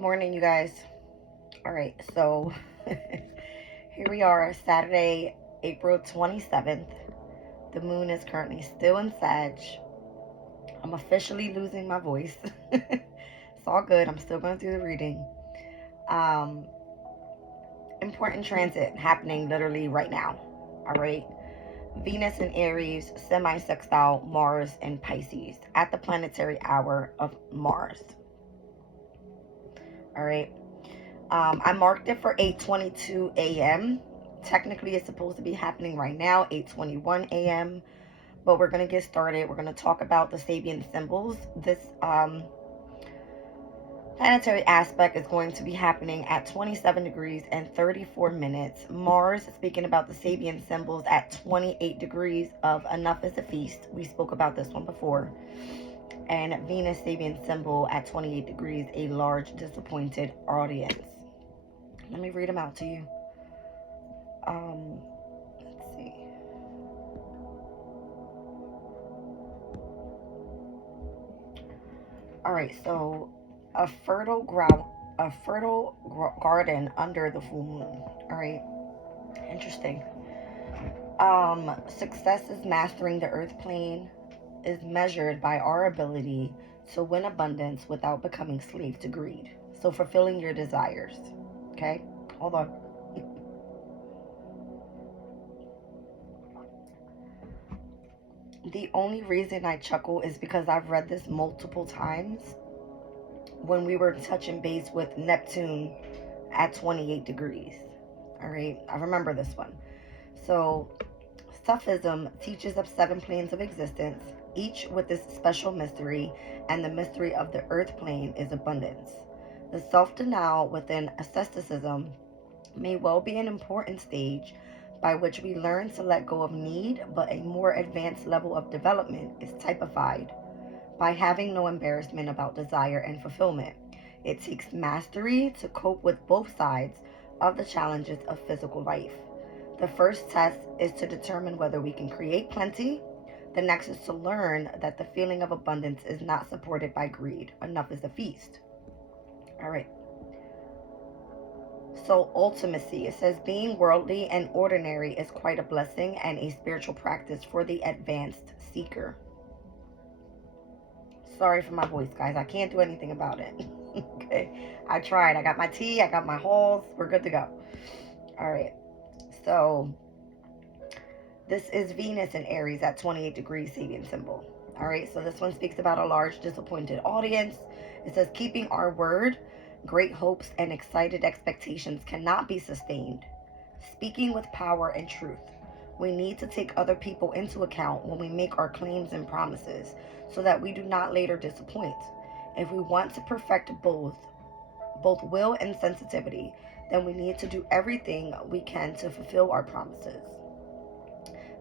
Good morning, you guys. All right, so here we are, Saturday, April 27th. The moon is currently still in Sag. I'm officially losing my voice. It's all good. I'm still going to do the reading. Um, Important transit happening literally right now. All right. Venus in Aries, semi-sextile Mars in Pisces at the planetary hour of Mars. All right. I marked it for 8:22 a.m. Technically, it's supposed to be happening right now, 8:21 a.m. But we're going to get started. We're going to talk about the Sabian symbols. This planetary aspect is going to be happening at 27 degrees and 34 minutes. Mars, speaking about the Sabian symbols, at 28 degrees of Enough is a Feast. We spoke about this one before. And Venus Sabian symbol at 28 degrees, a large disappointed audience. Let me read them out to you. Let's see. All right, so a fertile garden under the full moon. All right, interesting. Success is mastering the earth plane is measured by our ability to win abundance without becoming slave to greed. So fulfilling your desires. Okay, hold on. The only reason I chuckle is because I've read this multiple times when we were touching base with Neptune at 28 degrees. All right, I remember this one. So, Sufism teaches of 7 planes of existence, each with its special mystery, and the mystery of the earth plane is abundance. The self denial within asceticism may well be an important stage by which we learn to let go of need, but a more advanced level of development is typified by having no embarrassment about desire and fulfillment. It takes mastery to cope with both sides of the challenges of physical life. The first test is to determine whether we can create plenty. The next is to learn that the feeling of abundance is not supported by greed. Enough is a feast. All right. So, ultimacy, it says being worldly and ordinary is quite a blessing and a spiritual practice for the advanced seeker. Sorry for my voice, guys. I can't do anything about it. Okay. I tried. I got my tea. I got my halls. We're good to go. All right. So, this is Venus in Aries at 28 degrees Sabian symbol. All right. So, this one speaks about a large disappointed audience. It says, keeping our word, great hopes and excited expectations cannot be sustained. Speaking with power and truth. We need to take other people into account when we make our claims and promises so that we do not later disappoint. If we want to perfect both will and sensitivity, then we need to do everything we can to fulfill our promises.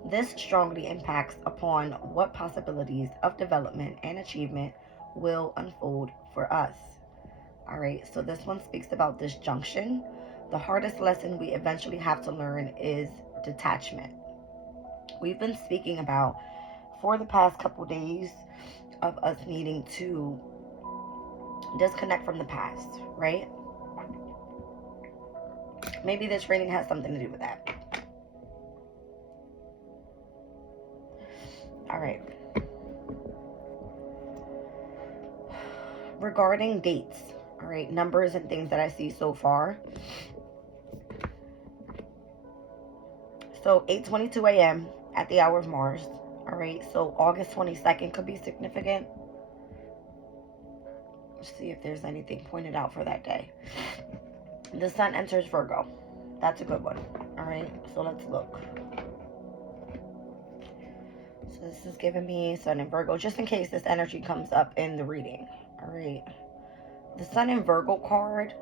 This strongly impacts upon what possibilities of development and achievement will unfold for us. All right, so this one speaks about disjunction. The hardest lesson we eventually have to learn is detachment. We've been speaking about for the past couple days of us needing to disconnect from the past, right? Maybe this reading has something to do with that. All right. Regarding dates, all right, numbers and things that I see so far. So 8:22 a.m. at the hour of Mars. All right, so August 22nd could be significant. Let's see if there's anything pointed out for that day. The sun enters Virgo. That's a good one. All right, so let's look. So this is giving me sun in Virgo, just in case this energy comes up in the reading. All right. The sun in Virgo card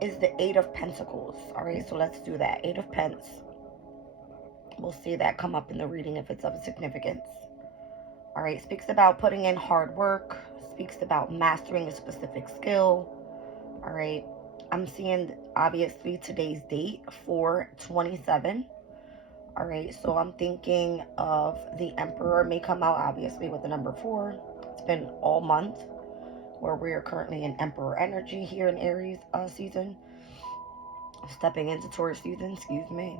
is the 8 of Pentacles. All right, so let's do that. 8 of Pence. We'll see that come up in the reading if it's of significance. All right, speaks about putting in hard work. Speaks about mastering a specific skill. All right, I'm seeing obviously today's date 4/27. All right, so I'm thinking of the Emperor may come out obviously with the number 4. It's been all month. where we are currently in Emperor energy here in Aries season. Stepping into Taurus season, excuse me.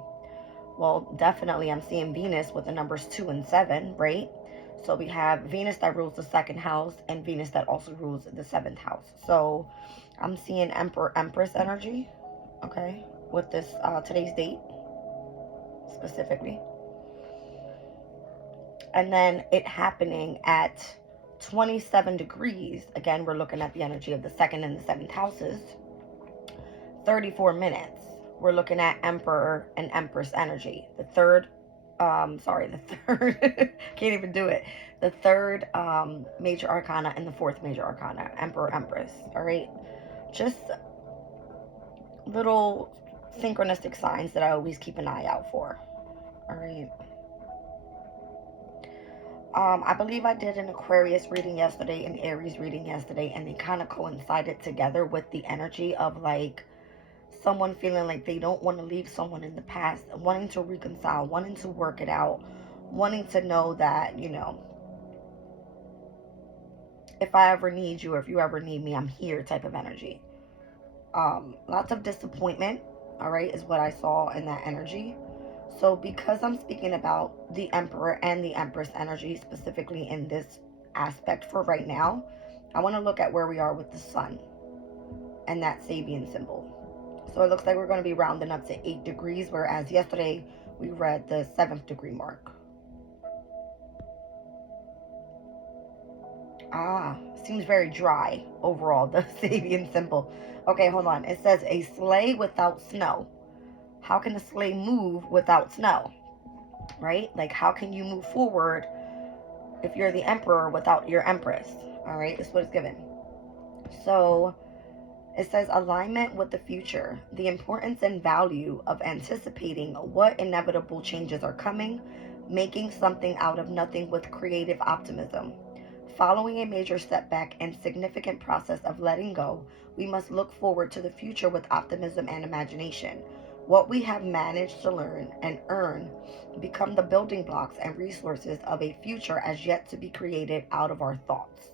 Well, definitely I'm seeing Venus with the numbers 2 and 7, right? So we have Venus that rules the second house and Venus that also rules the seventh house. So I'm seeing Emperor Empress energy, okay, with this today's date specifically. And then it happening at 27 degrees. Again, we're looking at the energy of the second and the seventh houses. 34 minutes. We're looking at Emperor and Empress energy. The third, can't even do it. The third major arcana and the fourth major arcana, Emperor, Empress. All right. Just little synchronistic signs that I always keep an eye out for. All right. I believe I did an Aquarius reading yesterday, an Aries reading yesterday, and they kind of coincided together with the energy of like someone feeling like they don't want to leave someone in the past, wanting to reconcile, wanting to work it out, wanting to know that, you know, if I ever need you or if you ever need me, I'm here type of energy. Lots of disappointment, all right, is what I saw in that energy. So because I'm speaking about the Emperor and the Empress energy specifically in this aspect for right now, I want to look at where we are with the Sun and that Sabian symbol. So it looks like we're going to be rounding up to 8 degrees, whereas yesterday we read the 7th degree mark. Seems very dry overall, the Sabian symbol. Okay, hold on. It says a sleigh without snow. How can a sleigh move without snow? Right? Like, how can you move forward if you're the emperor without your empress? All right, that's what it's given. So it says alignment with the future, the importance and value of anticipating what inevitable changes are coming, making something out of nothing with creative optimism. Following a major setback and significant process of letting go, we must look forward to the future with optimism and imagination. What we have managed to learn and earn become the building blocks and resources of a future as yet to be created out of our thoughts.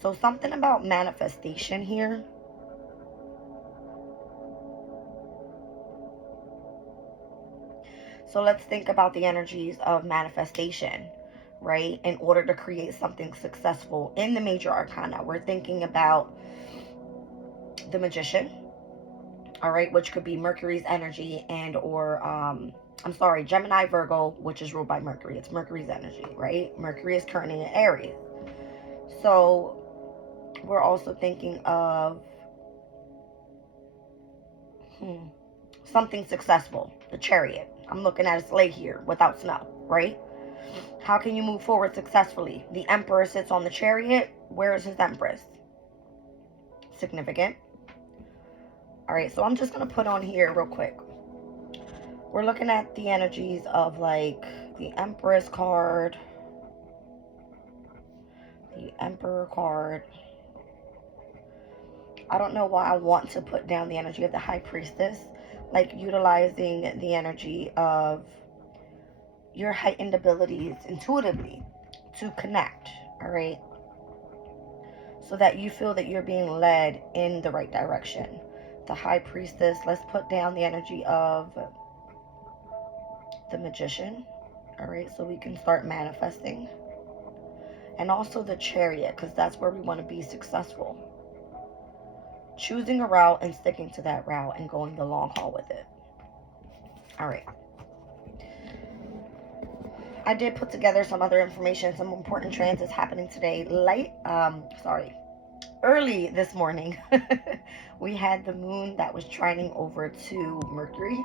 So something about manifestation here. So let's think about the energies of manifestation, right? In order to create something successful in the major arcana, we're thinking about the Magician, all right, which could be Mercury's energy and or Gemini, Virgo, which is ruled by Mercury. It's Mercury's energy, right? Mercury is currently in Aries. So we're also thinking of something successful, the Chariot. I'm looking at a sleigh here without snow, right? How can you move forward successfully? The Emperor sits on the Chariot. Where is his Empress? Significant. All right, so I'm just going to put on here real quick. We're looking at the energies of like the Empress card, the Emperor card. I don't know why I want to put down the energy of the High Priestess, like utilizing the energy of your heightened abilities intuitively to connect, all right? So that you feel that you're being led in the right direction. The High Priestess, let's put down the energy of the Magician, all right? So we can start manifesting. And also the Chariot, because that's where we want to be successful. Choosing a route and sticking to that route and going the long haul with it. All right. I did put together some other information, some important transits happening today. Early this morning, we had the moon that was trining over to Mercury,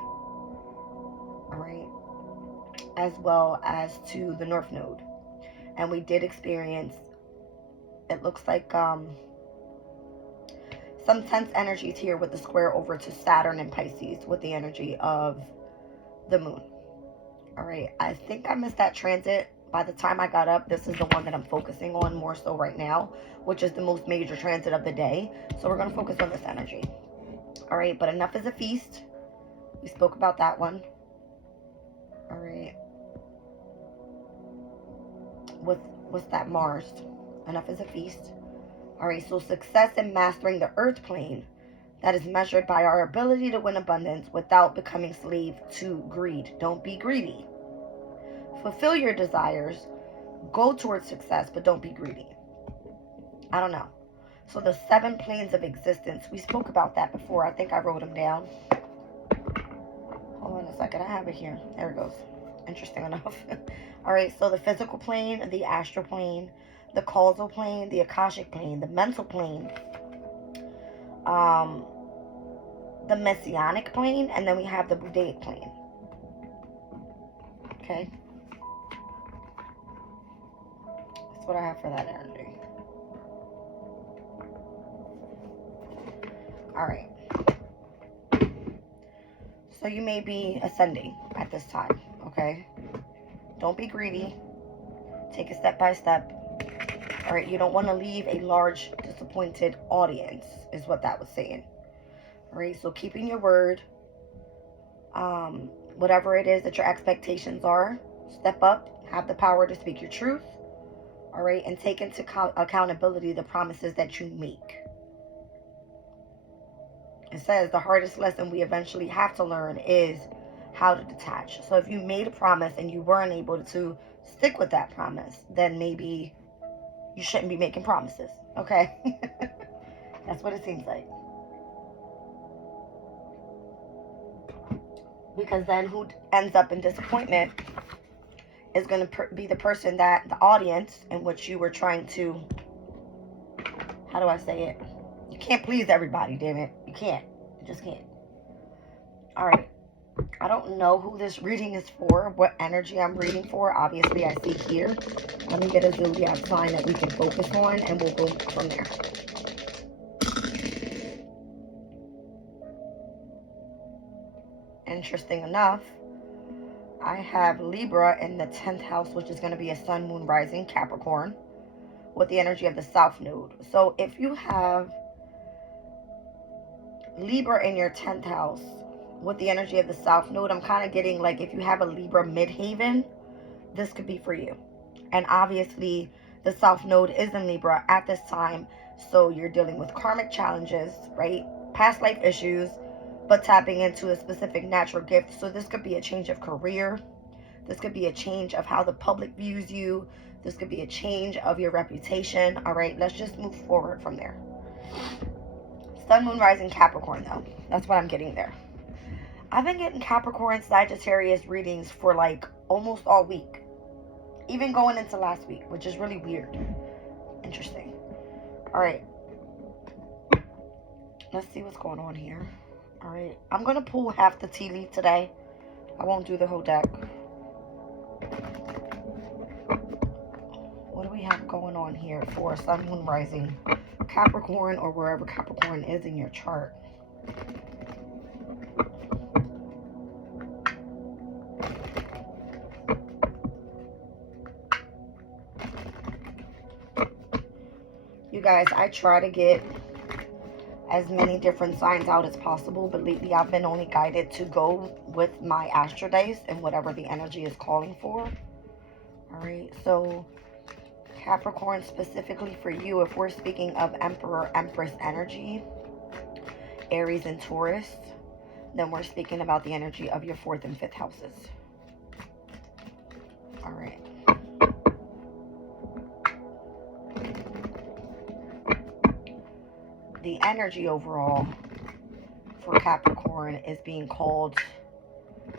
all right, as well as to the North Node. And we did experience, it looks like some tense energies here with the square over to Saturn and Pisces with the energy of the moon. All right, I think I missed that transit. By the time I got up, this is the one that I'm focusing on more so right now, which is the most major transit of the day. So we're going to focus on this energy. All right, but enough is a feast. We spoke about that one. All right. What's that, Mars? Enough is a feast. All right, so success in mastering the earth plane that is measured by our ability to win abundance without becoming slave to greed. Don't be greedy. Fulfill your desires. Go towards success, but don't be greedy. I don't know. So the 7 planes of existence, we spoke about that before. I think I wrote them down. Hold on a second. I have it here. There it goes. Interesting enough. All right, so the physical plane, the astral plane, the causal plane, the akashic plane, the mental plane, the messianic plane, and then we have the Buddhaic plane. Okay? That's what I have for that energy. Alright. So you may be ascending at this time, okay? Don't be greedy. Take it step by step. Alright, you don't want to leave a large, disappointed audience, is what that was saying. Alright, so keeping your word, whatever it is that your expectations are, step up, have the power to speak your truth, alright, and take into accountability the promises that you make. It says the hardest lesson we eventually have to learn is how to detach. So if you made a promise and you weren't able to stick with that promise, then maybe you shouldn't be making promises, okay? That's what it seems like. Because then who ends up in disappointment is going to be the person that, the audience in which you were trying to, how do I say it? You can't please everybody, damn it. You can't. You just can't. Alright. I don't know who this reading is for, what energy I'm reading for. Obviously, I see here. Let me get a zodiac sign that we can focus on, and we'll go from there. Interesting enough, I have Libra in the 10th house, which is going to be a sun, moon, rising, Capricorn, with the energy of the South Node. So if you have Libra in your 10th house with the energy of the South Node, I'm kind of getting like if you have a Libra midhaven, this could be for you. And obviously, the South Node is in Libra at this time, so you're dealing with karmic challenges, right? Past life issues, but tapping into a specific natural gift. So this could be a change of career. This could be a change of how the public views you. This could be a change of your reputation. All right, let's just move forward from there. Sun, moon, rising, Capricorn, though. That's what I'm getting there. I've been getting Capricorn, Sagittarius readings for like almost all week. Even going into last week, which is really weird. Interesting. All right. Let's see what's going on here. All right. I'm going to pull half the tea leaf today. I won't do the whole deck. What do we have going on here for Sun, Moon, Rising, Capricorn, or wherever Capricorn is in your chart? You guys, I try to get as many different signs out as possible, but lately I've been only guided to go with my astro dice and whatever the energy is calling for. All right, so Capricorn, specifically for you, if we're speaking of Emperor, Empress energy, Aries and Taurus, then we're speaking about the energy of your 4th and 5th houses. All right. The energy overall for Capricorn is being called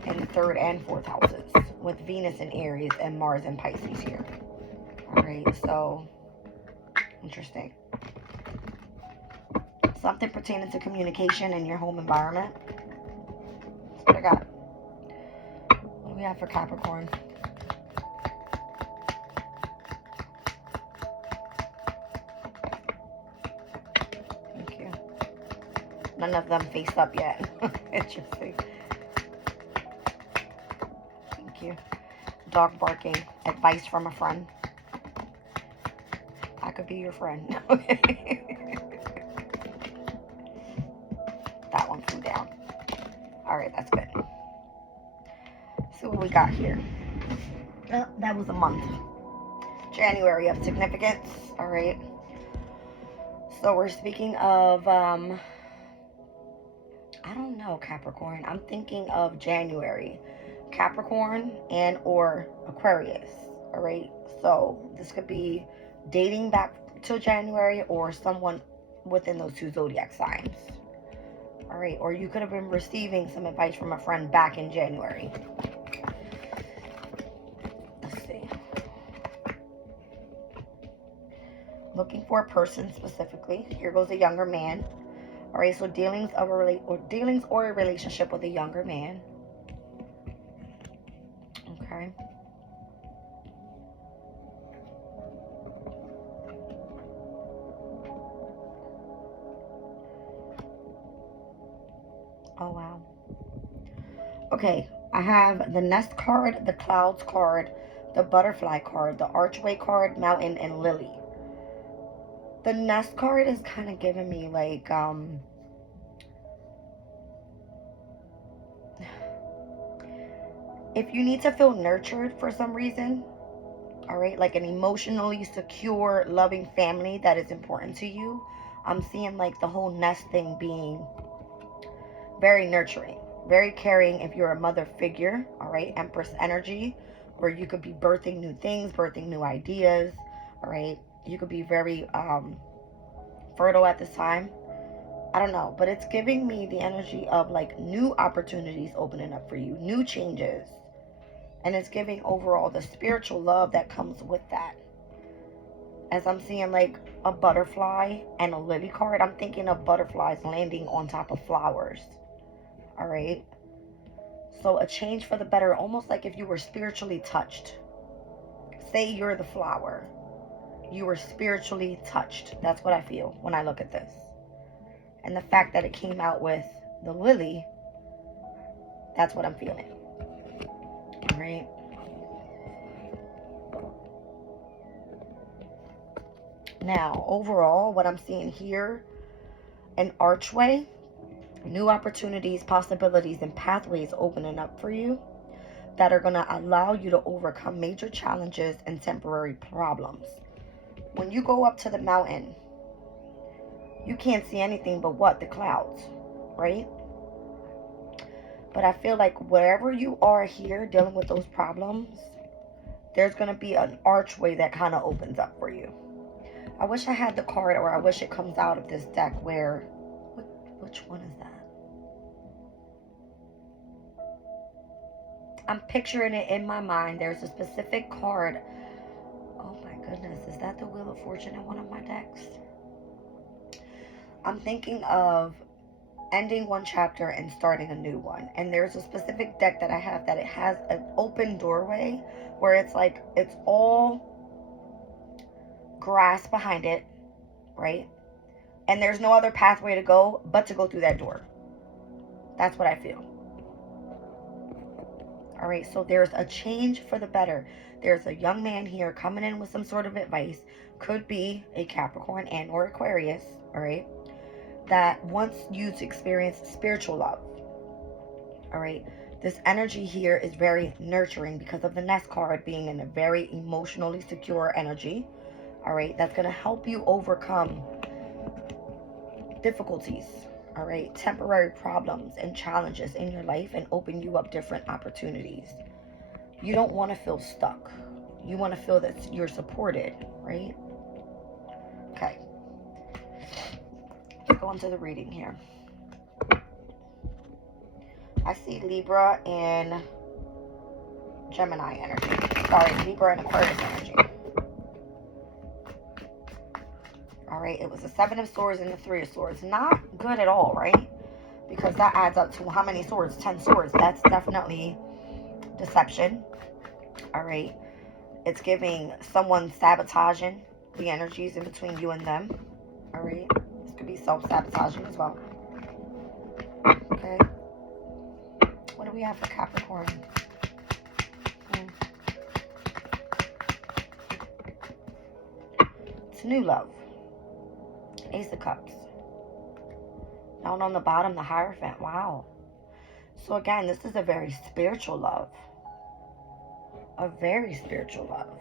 in the 3rd and 4th houses, with Venus in Aries and Mars in Pisces here. All right, so interesting. Something pertaining to communication in your home environment. That's what I got. What do we have for Capricorn? None of them face up yet. Interesting. Thank you. Dog barking. Advice from a friend. I could be your friend. Okay. That one flew down. Alright, that's good. Let's see what we got here. Oh, that was a month. January of significance. Alright. So we're speaking of, I don't know, Capricorn. I'm thinking of January. Capricorn and or Aquarius. All right. So this could be dating back to January or someone within those two zodiac signs. All right. Or you could have been receiving some advice from a friend back in January. Let's see. Looking for a person specifically. Here goes a younger man. All right, so dealings or a relationship with a younger man. Okay. Oh wow. Okay, I have the Nest card, the Clouds card, the Butterfly card, the Archway card, Mountain, and Lily. The Nest card is kind of giving me like if you need to feel nurtured for some reason, all right, like an emotionally secure, loving family that is important to you, I'm seeing like the whole nest thing being very nurturing, very caring if you're a mother figure, all right, Empress energy, or you could be birthing new things, birthing new ideas, all right. You could be very fertile at this time. I don't know, but it's giving me the energy of like new opportunities opening up for you, new changes. And it's giving overall the spiritual love that comes with that. As I'm seeing like a butterfly and a lily card, I'm thinking of butterflies landing on top of flowers. All right. So a change for the better, almost like if you were spiritually touched. Say you're the flower. You were spiritually touched. That's what I feel when I look at this. And the fact that it came out with the lily, that's what I'm feeling. All right. Now, overall, what I'm seeing here, an archway, new opportunities, possibilities, and pathways opening up for you that are going to allow you to overcome major challenges and temporary problems. When you go up to the mountain, you can't see anything but what? The clouds, right? But I feel like wherever you are here dealing with those problems, there's going to be an archway that kind of opens up for you. I wish I had the card, or I wish it comes out of this deck where, which one is that? I'm picturing it in my mind. There's a specific card. Oh my goodness, is that the Wheel of Fortune in one of my decks? I'm thinking of ending one chapter and starting a new one. And there's a specific deck that I have that it has an open doorway where it's like, it's all grass behind it, right? And there's no other pathway to go but to go through that door. That's what I feel. All right, so there's a change for the better. There's a young man here coming in with some sort of advice. Could be a Capricorn and or Aquarius, all right, that wants you to experience spiritual love. All right, this energy here is very nurturing because of the Nest card being in a very emotionally secure energy. All right, that's going to help you overcome difficulties, all right, temporary problems and challenges in your life and open you up different opportunities. You don't want to feel stuck. You want to feel that you're supported, right? Okay. Let's go into the reading here. I see Libra and Gemini energy. Sorry, Libra and Aquarius energy. All right, it was the Seven of Swords and the Three of Swords. Not good at all, right? Because that adds up to how many swords? 10 swords. That's definitely deception. All right. It's giving someone sabotaging the energies in between you and them. All right. This could be self-sabotaging as well. Okay. What do we have for Capricorn? It's new love. Ace of Cups. Down on the bottom, the Hierophant. Wow. So again, this is a very spiritual love. A very spiritual love.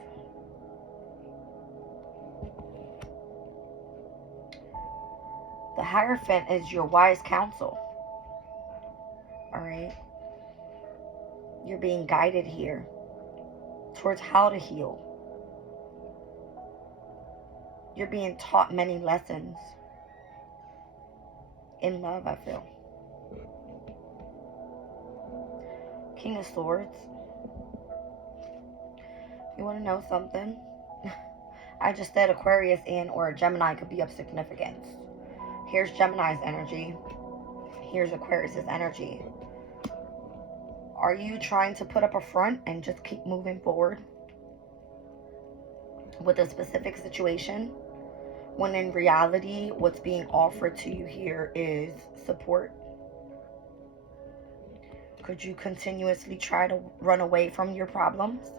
The Hierophant is your wise counsel. All right? You're being guided here towards how to heal. You're being taught many lessons in love, I feel. King of Swords. You want to know something? I just said Aquarius and or Gemini could be of significance. Here's Gemini's energy. Here's Aquarius's energy. Are you trying to put up a front and just keep moving forward with a specific situation, when in reality what's being offered to you here is support? Could you continuously try to run away from your problems?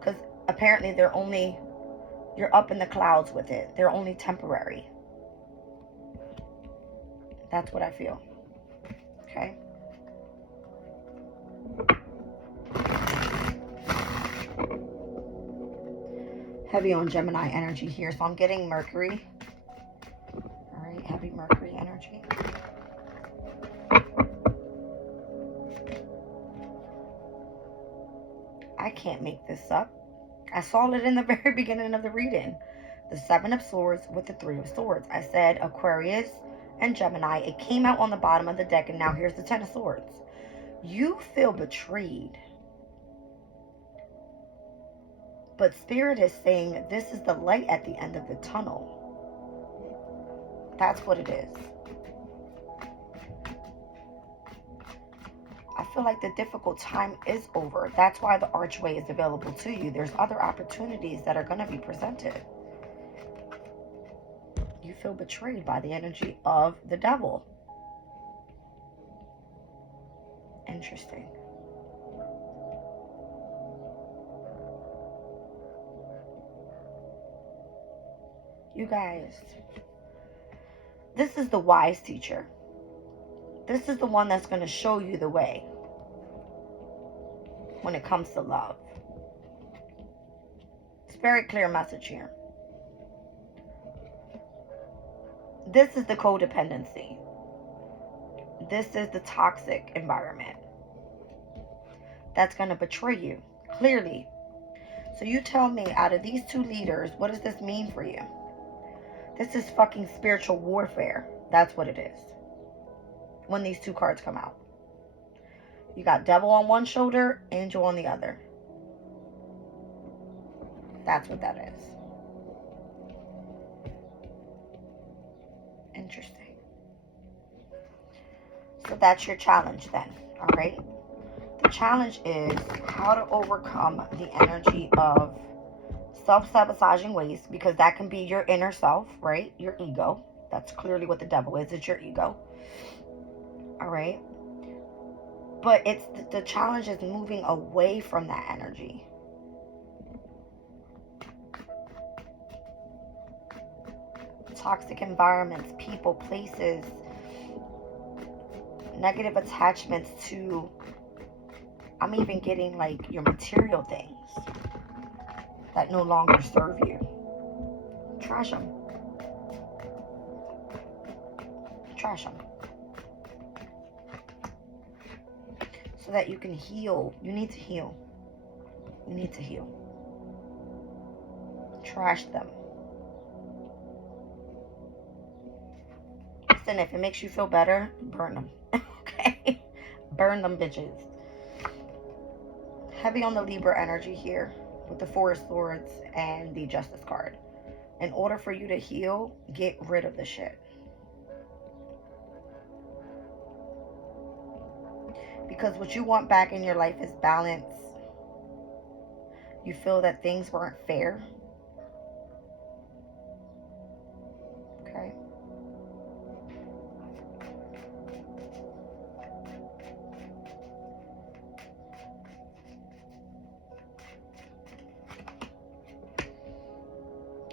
Because apparently you're up in the clouds with it. They're only temporary. That's what I feel. Okay? Heavy on Gemini energy here. So I'm getting Mercury. Alright, heavy Mercury energy. I can't make this up. I saw it in the very beginning of the reading. The Seven of Swords with the Three of Swords. I said Aquarius and Gemini. It came out on the bottom of the deck, and now here's the Ten of Swords. You feel betrayed. But Spirit is saying this is the light at the end of the tunnel. That's what it is. I feel like the difficult time is over. That's why the archway is available to you. There's other opportunities that are going to be presented. You feel betrayed by the energy of the devil. Interesting. You guys, this is the wise teacher. This is the one that's going to show you the way when it comes to love. It's a very clear message here. This is the codependency. This is the toxic environment that's going to betray you, clearly. So you tell me, out of these two leaders, what does this mean for you? This is fucking spiritual warfare. That's what it is. When these two cards come out. You got devil on one shoulder, angel on the other. That's what that is. Interesting. So that's your challenge then, all right? The challenge is how to overcome the energy of self-sabotaging ways, because that can be your inner self, right? Your ego. That's clearly what the devil is. It's your ego. All right? But it's the challenge is moving away from that energy. Toxic environments, people, places, negative attachments to, I'm even getting like your material things that no longer serve you. Trash them. Trash them. So that you can heal. You need to heal. You need to heal. Trash them. Listen, if it makes you feel better, burn them. Okay? Burn them bitches. Heavy on the Libra energy here with the Four of Swords and the Justice card. In order for you to heal, get rid of the shit. Because what you want back in your life is balance. You feel that things weren't fair. Okay.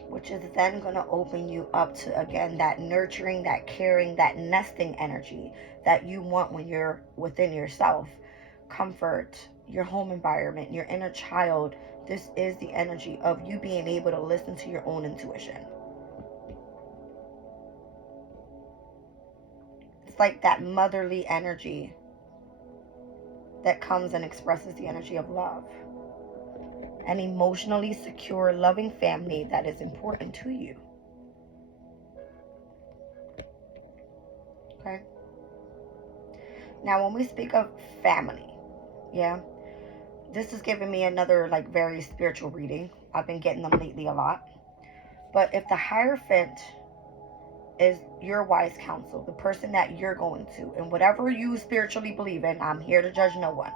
Which is then going to open you up to, again, that nurturing, that caring, that nesting energy that you want when you're within yourself. Comfort, your home environment, your inner child. This is the energy of you being able to listen to your own intuition. It's like that motherly energy that comes and expresses the energy of love. An emotionally secure, loving family that is important to you. Okay? Now, when we speak of family, yeah, this is giving me another like very spiritual reading. I've been getting them lately a lot. But if the Hierophant is your wise counsel, the person that you're going to, and whatever you spiritually believe in, I'm here to judge no one.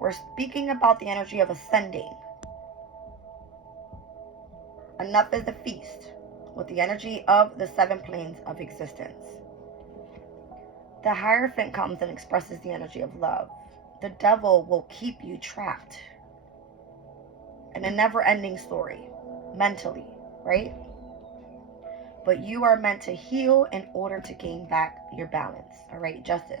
We're speaking about the energy of ascending. Enough is the feast with the energy of the 7 planes of existence. The Hierophant comes and expresses the energy of love. The devil will keep you trapped in a never-ending story, mentally, right? But you are meant to heal in order to gain back your balance, all right? Justice.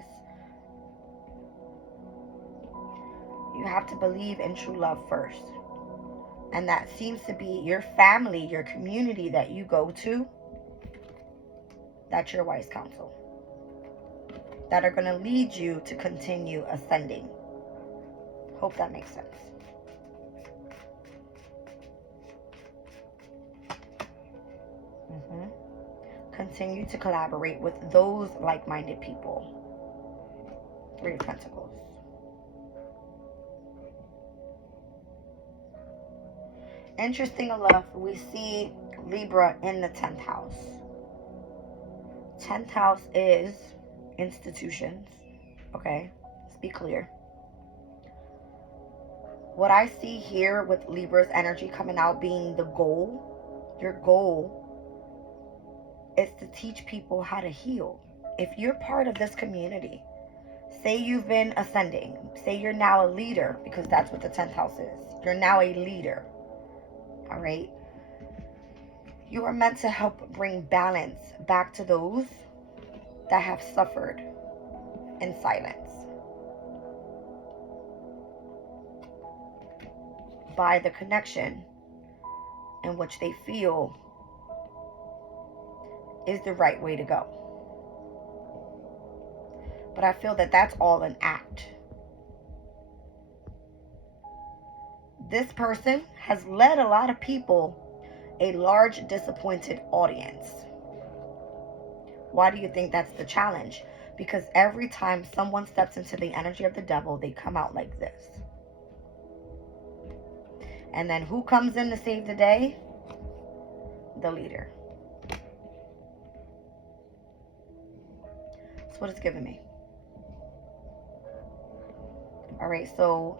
You have to believe in true love first. And that seems to be your family, your community that you go to. That's your wise counsel. That are going to lead you to continue ascending. Hope that makes sense. Continue to collaborate with those like-minded people. 3 of Pentacles. Interesting enough, we see Libra in the 10th house. 10th house is institutions. Okay, let's be clear. What I see here with Libra's energy coming out being the goal, your goal is to teach people how to heal. If you're part of this community, say you've been ascending, say you're now a leader, because that's what the 10th house is. You're now a leader. All right. You are meant to help bring balance back to those that have suffered in silence by the connection in which they feel is the right way to go. But I feel that that's all an act. This person has led a lot of people a large disappointed audience. Why do you think that's the challenge? Because every time someone steps into the energy of the devil, they come out like this. And then who comes in to save the day? The leader. That's what it's giving me. All right, so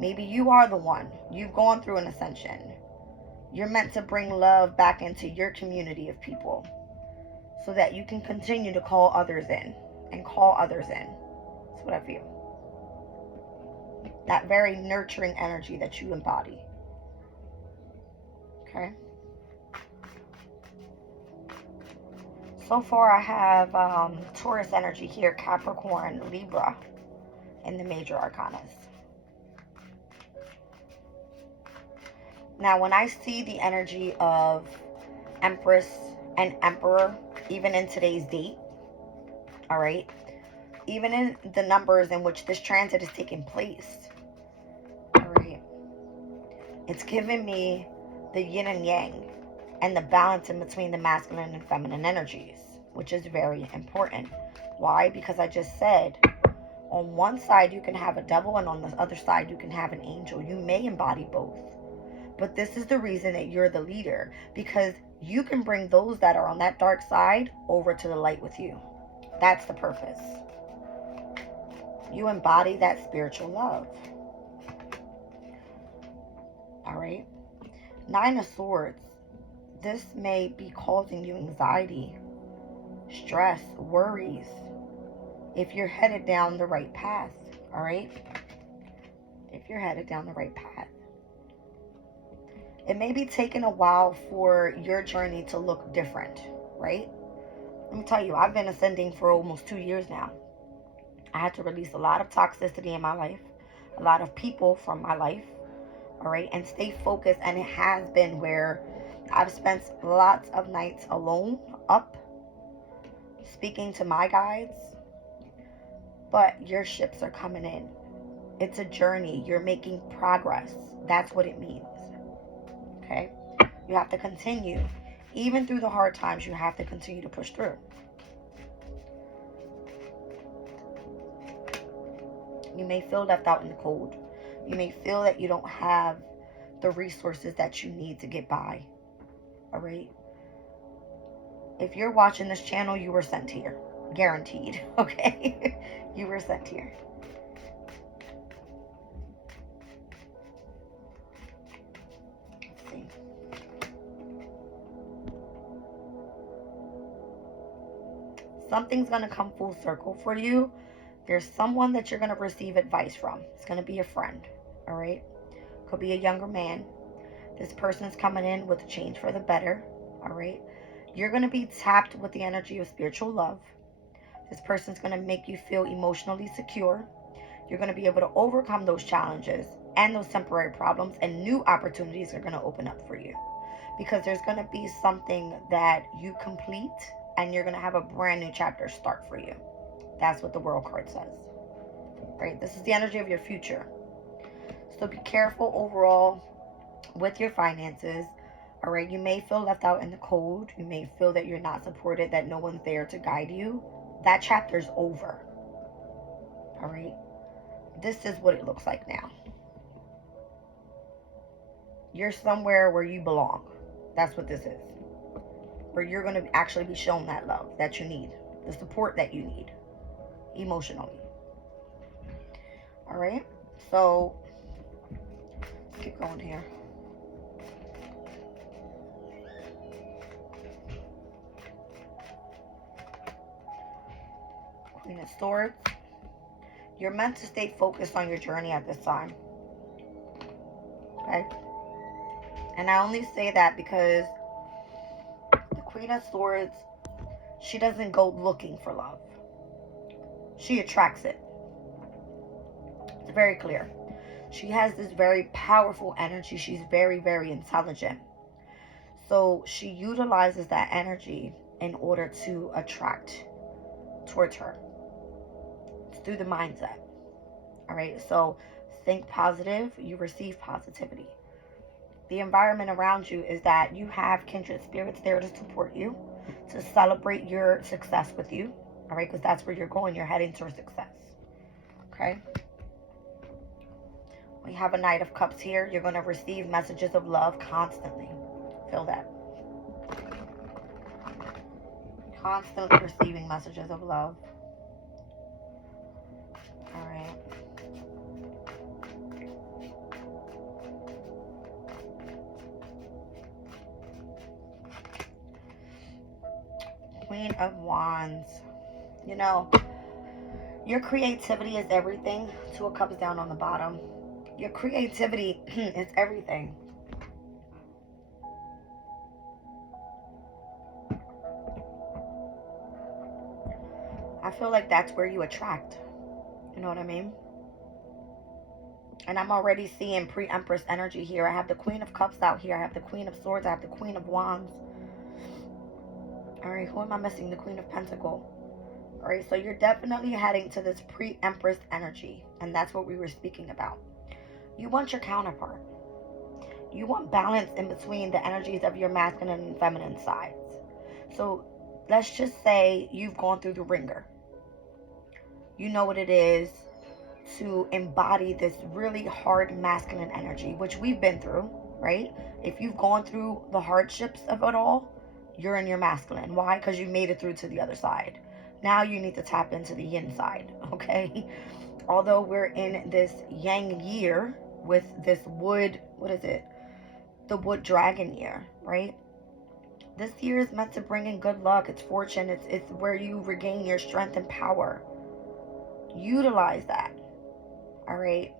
maybe you are the one. You've gone through an ascension. You're meant to bring love back into your community of people so that you can continue to call others in and call others in. That's what I feel. That very nurturing energy that you embody. Okay. So far I have Taurus energy here, Capricorn, Libra in the major arcanas. Now when I see the energy of Empress and Emperor, even in today's date, all right, even in the numbers in which this transit is taking place, all right, it's giving me the yin and yang and the balance in between the masculine and feminine energies, which is very important. Why? Because I just said, on one side you can have a devil and on the other side you can have an angel. You may embody both. But this is the reason that you're the leader, because you can bring those that are on that dark side over to the light with you. That's the purpose. You embody that spiritual love. All right. 9 of Swords. This may be causing you anxiety, stress, worries, if you're headed down the right path. All right. If you're headed down the right path. It may be taking a while for your journey to look different, right? Let me tell you, I've been ascending for almost 2 years now. I had to release a lot of toxicity in my life, a lot of people from my life, all right? And stay focused, and it has been where I've spent lots of nights alone, up, speaking to my guides, but your ships are coming in. It's a journey. You're making progress. That's what it means. Okay? You have to continue. Even through the hard times, you have to continue to push through. You may feel left out in the cold. You may feel that you don't have the resources that you need to get by. All right? If you're watching this channel, you were sent here. Guaranteed. Okay? You were sent here. Let's see. Something's going to come full circle for you. There's someone that you're going to receive advice from. It's going to be a friend. All right? Could be a younger man. This person is coming in with a change for the better. All right? You're going to be tapped with the energy of spiritual love. This person's going to make you feel emotionally secure. You're going to be able to overcome those challenges and those temporary problems, and new opportunities are going to open up for you. Because there's going to be something that you complete, and you're going to have a brand new chapter start for you. That's what the World card says. Right? This is the energy of your future. So be careful overall with your finances. All right? You may feel left out in the cold. You may feel that you're not supported, that no one's there to guide you. That chapter's over. All right? This is what it looks like now. You're somewhere where you belong. That's what this is. Where you're going to actually be shown that love that you need. The support that you need. Emotionally. Alright? So, let's keep going here. Queen of Swords. You're meant to stay focused on your journey at this time. Okay? And I only say that because the Queen of Swords, she doesn't go looking for love. She attracts it. It's very clear. She has this very powerful energy. She's very, very intelligent. So she utilizes that energy in order to attract towards her. It's through the mindset. All right. So think positive. You receive positivity. The environment around you is that you have kindred spirits there to support you, to celebrate your success with you. All right. Because that's where you're going. You're heading towards success. Okay. We have a Knight of Cups here. You're going to receive messages of love constantly. Feel that. Constantly receiving messages of love. Alright. Queen of Wands. You know, your creativity is everything. Two of Cups down on the bottom. Your creativity is everything. I feel like that's where you attract. You know what I mean? And I'm already seeing pre-Empress energy here. I have the Queen of Cups out here. I have the Queen of Swords. I have the Queen of Wands. Alright, who am I missing? The Queen of Pentacles. Alright, so you're definitely heading to this pre-Empress energy. And that's what we were speaking about. You want your counterpart. You want balance in between the energies of your masculine and feminine sides. So let's just say you've gone through the ringer. You know what it is to embody this really hard masculine energy, which we've been through, right? If you've gone through the hardships of it all, you're in your masculine. Why? Because you made it through to the other side. Now you need to tap into the yin side, okay? Although we're in this yang year with this wood, what is it? The wood dragon year, right? This year is meant to bring in good luck. It's fortune. It's where you regain your strength and power. Utilize that. All right.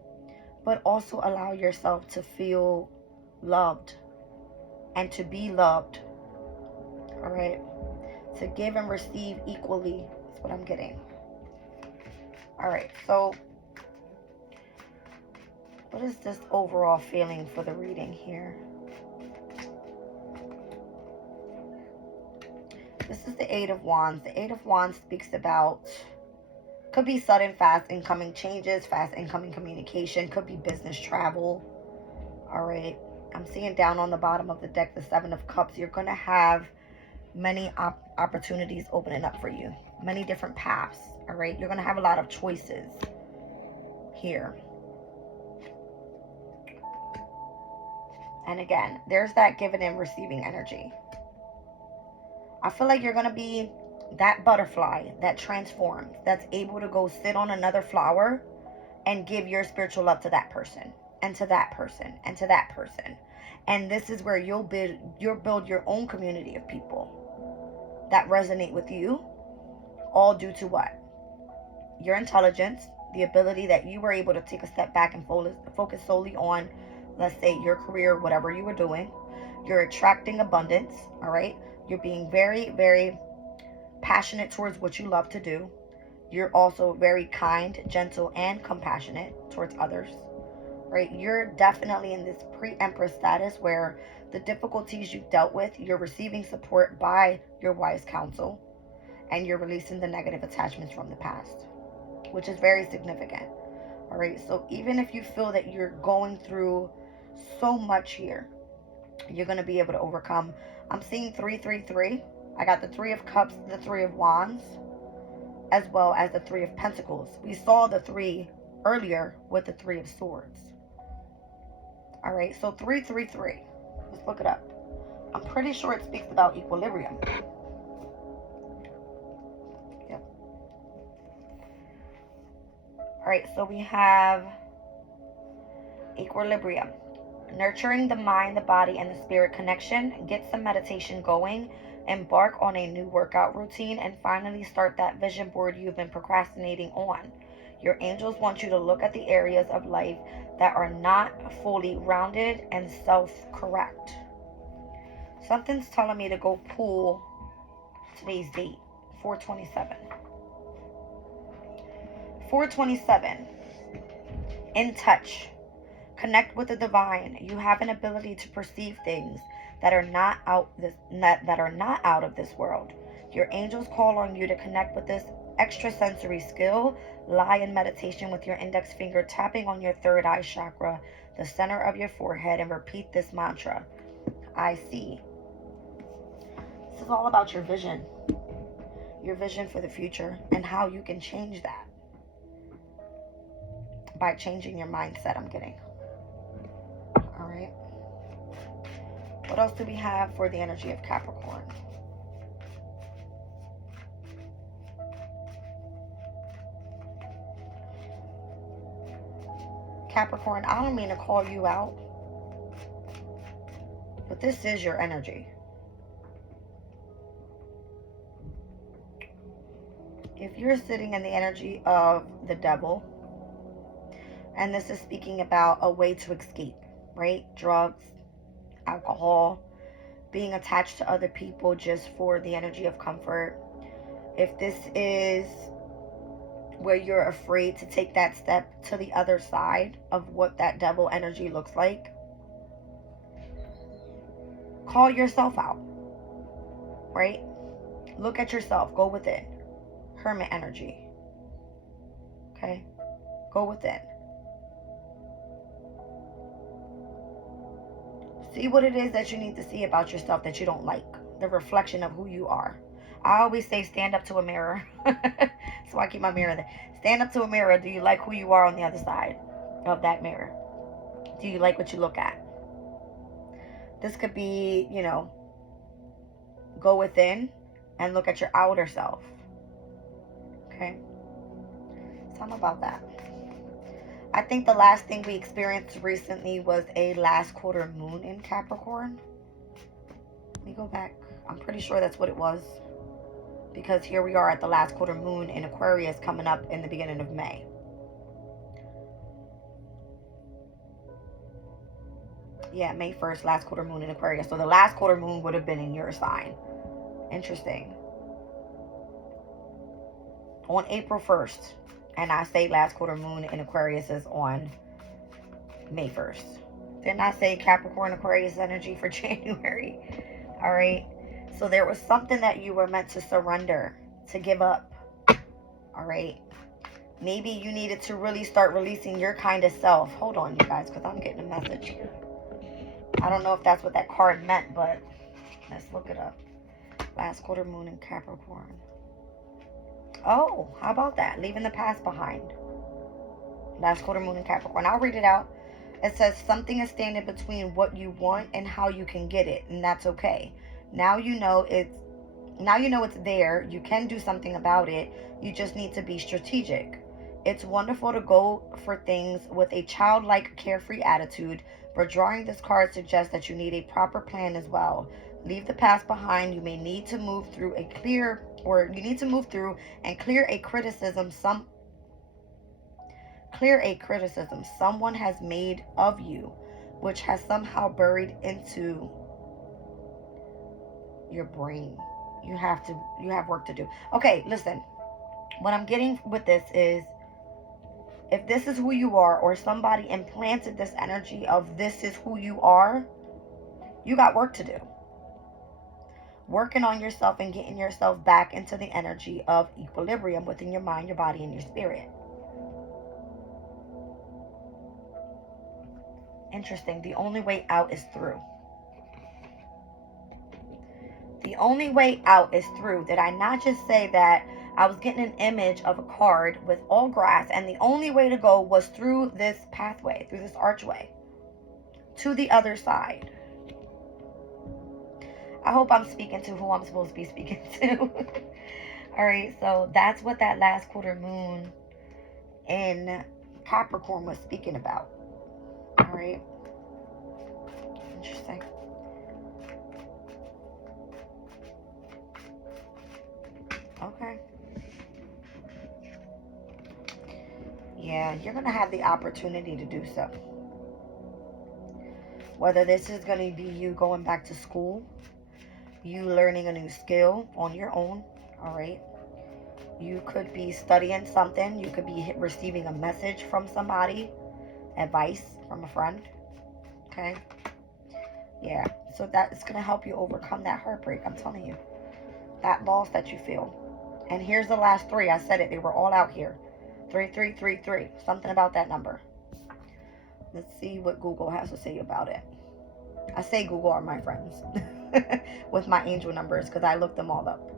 But also allow yourself to feel loved and to be loved. All right. To give and receive equally is what I'm getting. All right. So what is this overall feeling for the reading here? This is the Eight of Wands. The Eight of Wands speaks about Could be sudden, fast incoming changes, fast incoming communication. Could be business travel. All right. I'm seeing down on the bottom of the deck, the Seven of Cups. You're going to have many opportunities opening up for you. Many different paths. All right. You're going to have a lot of choices here. And again, there's that giving and receiving energy. I feel like you're going to be that butterfly that transforms, that's able to go sit on another flower and give your spiritual love to that person, and to that person, and to that person. And this is where you'll build your own community of people that resonate with you, all due to what? Your intelligence, the ability that you were able to take a step back and focus solely on, let's say, your career, whatever you were doing. You're attracting abundance, all right? You're being very, very passionate towards what you love to do. You're also very kind, gentle, and compassionate towards others, right? You're definitely in this pre-empress status where the difficulties you've dealt with, you're receiving support by your wise counsel, and you're releasing the negative attachments from the past, which is very significant. All right, so even if you feel that you're going through so much here, you're going to be able to overcome. I'm seeing 333. I got the Three of Cups, the Three of Wands, as well as the Three of Pentacles. We saw the 3 earlier with the Three of Swords. All right, so 333. Let's look it up. I'm pretty sure it speaks about equilibrium. Yep. All right, so we have equilibrium. Nurturing the mind, the body, and the spirit connection. Get some meditation going. Embark on a new workout routine, and finally start that vision board you've been procrastinating on. Your angels want you to look at the areas of life that are not fully rounded and self-correct. Something's telling me to go pull today's date, 4/27. 4/27. In touch. Connect with the divine. You have an ability to perceive things that are not out of this world. Your angels call on you to connect with this extrasensory skill. Lie in meditation with your index finger tapping on your third eye chakra, the center of your forehead, and repeat this mantra. I see. This is all about your vision for the future, and how you can change that by changing your mindset, I'm getting. All right. What else do we have for the energy of Capricorn? Capricorn, I don't mean to call you out, but this is your energy. If you're sitting in the energy of the devil, and this is speaking about a way to escape, right? Drugs, alcohol, being attached to other people just for the energy of comfort. If this is where you're afraid to take that step to the other side of what that devil energy looks like, call yourself out, right? Look at yourself. Go within. Hermit energy. Okay? Go within. See what it is that you need to see about yourself that you don't like. The reflection of who you are. I always say stand up to a mirror. So I keep my mirror there. Stand up to a mirror. Do you like who you are on the other side of that mirror? Do you like what you look at? This could be, go within and look at your outer self. Okay? Something about that. I think the last thing we experienced recently was a last quarter moon in Capricorn. Let me go back. I'm pretty sure that's what it was. Because here we are at the last quarter moon in Aquarius coming up in the beginning of May. Yeah, May 1st, last quarter moon in Aquarius. So the last quarter moon would have been in your sign. Interesting. On April 1st. And I say last quarter moon in Aquarius is on May 1st. Didn't I say Capricorn Aquarius energy for January? All right. So there was something that you were meant to surrender, to give up. All right. Maybe you needed to really start releasing your kind of self. Hold on, you guys, because I'm getting a message here. I don't know if that's what that card meant, but let's look it up. Last quarter moon in Capricorn. Oh, how about that? Leaving the past behind. Last quarter moon in Capricorn. I'll read it out. It says something is standing between what you want and how you can get it, and that's okay. Now you know it's there. You can do something about it. You just need to be strategic. It's wonderful to go for things with a childlike, carefree attitude, but drawing this card suggests that you need a proper plan as well. Leave the past behind. You may need to move through and clear a criticism someone has made of you, which has somehow buried into your brain. You have work to do. Okay, listen. What I'm getting with this is, if this is who you are, or somebody implanted this energy of this is who you are, you got work to do. Working on yourself and getting yourself back into the energy of equilibrium within your mind, your body, and your spirit. Interesting. The only way out is through. The only way out is through. Did I not just say that I was getting an image of a card with all grass, and the only way to go was through this pathway, through this archway, to the other side? I hope I'm speaking to who I'm supposed to be speaking to. All right, so that's what that last quarter moon in Capricorn was speaking about. All right. Interesting. Okay. Yeah, you're going to have the opportunity to do so. Whether this is going to be you going back to school, you learning a new skill on your own, all right? You could be studying something. You could be receiving a message from somebody, advice from a friend, okay? Yeah, so that's going to help you overcome that heartbreak, I'm telling you. That loss that you feel. And here's the last three. I said it. They were all out here. 3333. Something about that number. Let's see what Google has to say about it. I say Google are my friends with my angel numbers, because I looked them all up.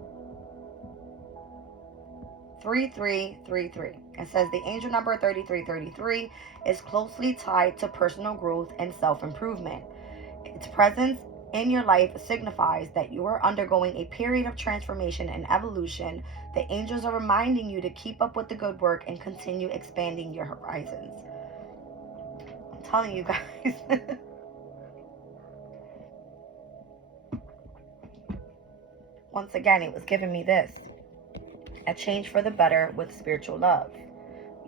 3333. It says the angel number 3333 is closely tied to personal growth and self-improvement. Its presence in your life signifies that you are undergoing a period of transformation and evolution. The angels are reminding you to keep up with the good work and continue expanding your horizons. I'm telling you guys. Once again, it was giving me this. A change for the better with spiritual love.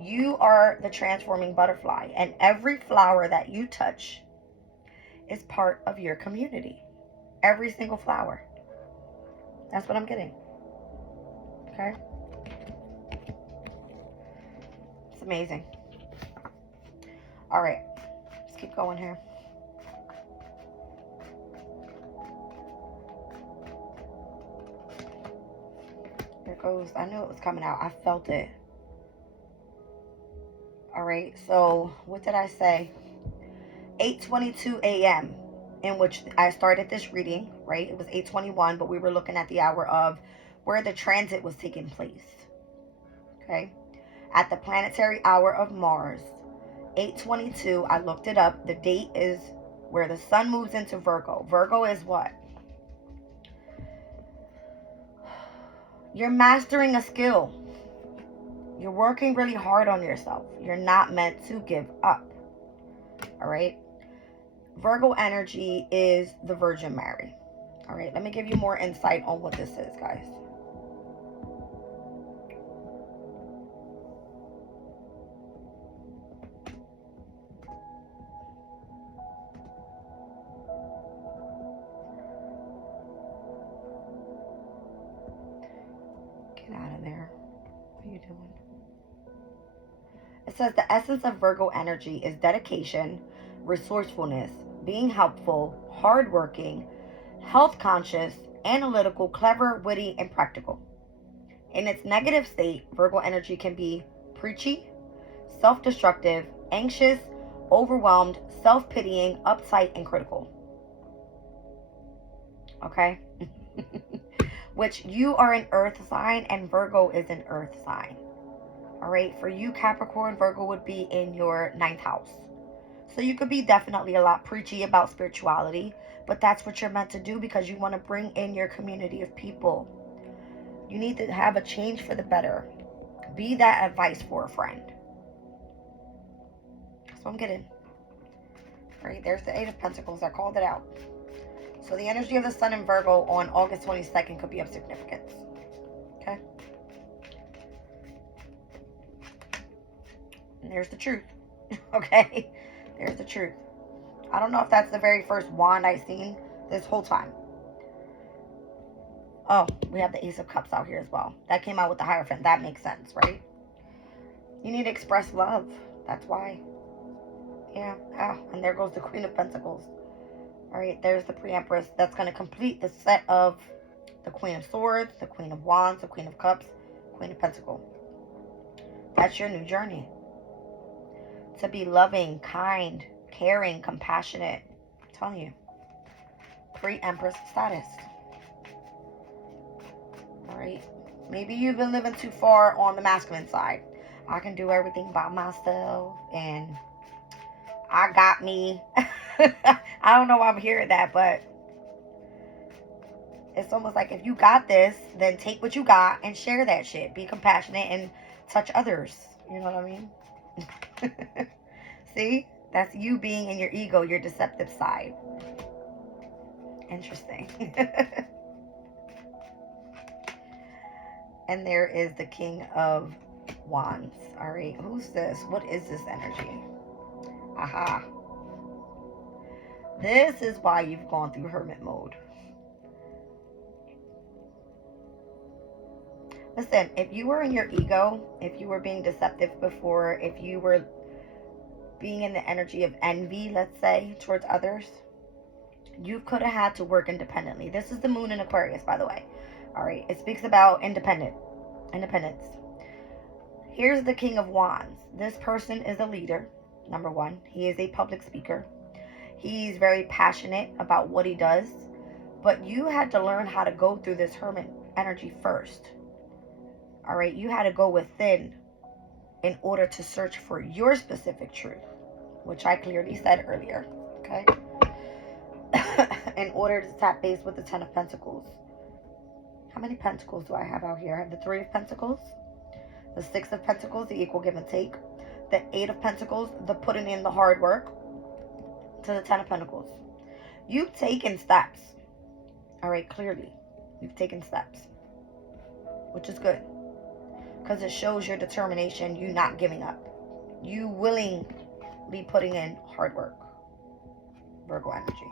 You are the transforming butterfly, and every flower that you touch is part of your community. Every single flower. That's what I'm getting. Okay? It's amazing. All right. Let's keep going here. There it goes. I knew it was coming out. I felt it. All right. So, what did I say? 8:22 a.m. in which I started this reading, right? It was 8:21, but we were looking at the hour of where the transit was taking place. Okay? At the planetary hour of Mars, 8:22, I looked it up. The date is where the sun moves into Virgo. Virgo is what? You're mastering a skill. You're working really hard on yourself. You're not meant to give up. All right? Virgo energy is the Virgin Mary. All right, let me give you more insight on what this is, guys. Get out of there. What are you doing? It says the essence of Virgo energy is dedication, resourcefulness, being helpful, hardworking, health conscious, analytical, clever, witty, and practical. In its negative state, Virgo energy can be preachy, self-destructive, anxious, overwhelmed, self-pitying, uptight, and critical. Okay? Which you are an earth sign and Virgo is an earth sign. All right? For you, Capricorn, Virgo would be in your 9th house. So you could be definitely a lot preachy about spirituality, but that's what you're meant to do because you want to bring in your community of people. You need to have a change for the better. Be that advice for a friend. That's what I'm getting. All right, there's the 8 of Pentacles. I called it out. So the energy of the Sun in Virgo on August 22nd could be of significance. Okay? And there's the truth. Okay? There's the truth. I don't know if that's the very first wand I've seen this whole time. Oh, we have the Ace of Cups out here as well. That came out with the Hierophant. That makes sense, right? You need to express love. That's why. Yeah. Ah, and there goes the Queen of Pentacles. All right, there's the Pre-Empress. That's going to complete the set of the Queen of Swords, the Queen of Wands, the Queen of Cups, Queen of Pentacles. That's your new journey. To be loving, kind, caring, compassionate. I'm telling you. Pre-Empress status. All right. Maybe you've been living too far on the masculine side. I can do everything by myself and I got me. I don't know why I'm hearing that, but it's almost like if you got this, then take what you got and share that shit. Be compassionate and touch others. You know what I mean? See? That's you being in your ego, your deceptive side. Interesting. And there is the King of Wands. All right. Who's this? What is this energy? Aha. This is why you've gone through hermit mode. Listen, if you were in your ego, if you were being deceptive before, if you were being in the energy of envy, let's say, towards others, you could have had to work independently. This is the moon in Aquarius, by the way. All right. It speaks about independence. Here's the King of Wands. This person is a leader, number one. He is a public speaker. He's very passionate about what he does. But you had to learn how to go through this hermit energy first. All right. You had to go within in order to search for your specific truth, which I clearly said earlier. Okay. In order to tap base with the 10 of Pentacles. How many Pentacles do I have out here? I have the 3 of Pentacles, the 6 of Pentacles, the equal give and take, the 8 of Pentacles, the putting in the hard work, to the 10 of Pentacles. You've taken steps. All right, clearly. You've taken steps, which is good because it shows your determination, you not giving up, you willingly putting in hard work. Virgo energy.